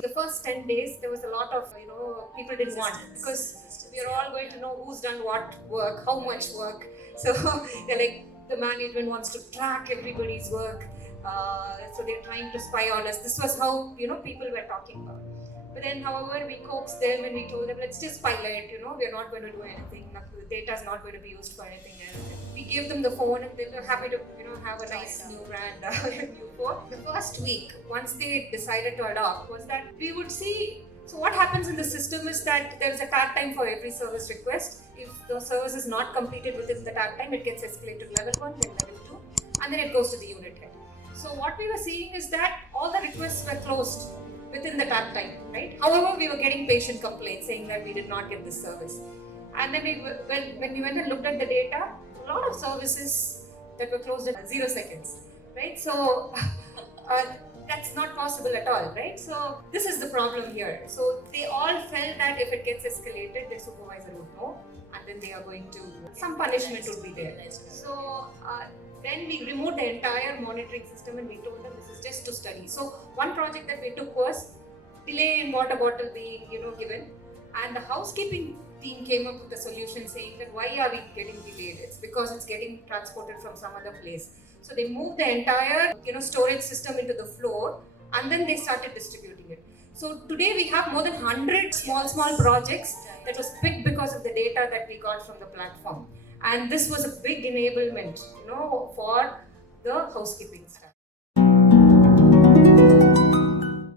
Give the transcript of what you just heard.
The first 10 days, there was a lot of, people didn't want, because we are all going to know who's done what work, how much work. So they're like, the management wants to track everybody's work. So they're trying to spy on us. This was how, people were talking about. But then, however, we coaxed them and we told them, let's just pilot, we're not going to do anything. The data is not going to be used for anything else. We gave them the phone and they were happy to, have a nice new brand, new phone. The first week, once they decided to adopt, was that we would see. So what happens in the system is that there's a tag time for every service request. If the service is not completed within the tag time, it gets escalated to level 1, then level 2, and then it goes to the unit head. So what we were seeing is that all the requests were closed within the tag time, right? However, we were getting patient complaints saying that we did not get this service. And then when we went and looked at the data, a lot of services that were closed in 0 seconds, right? So that's not possible at all, right? So this is the problem here. So they all felt that if it gets escalated, the supervisor would know, and then they are going to, some punishment would be there. So then we removed the entire monitoring system and we told them this is just to study. So one project that we took was delay in water bottle being given, and the housekeeping team came up with a solution saying that why are we getting delayed? It's because it's getting transported from some other place. So they moved the entire storage system into the floor, and then they started distributing it. So today we have more than 100 small projects that was picked because of the data that we got from the platform. And this was a big enablement, for the housekeeping staff.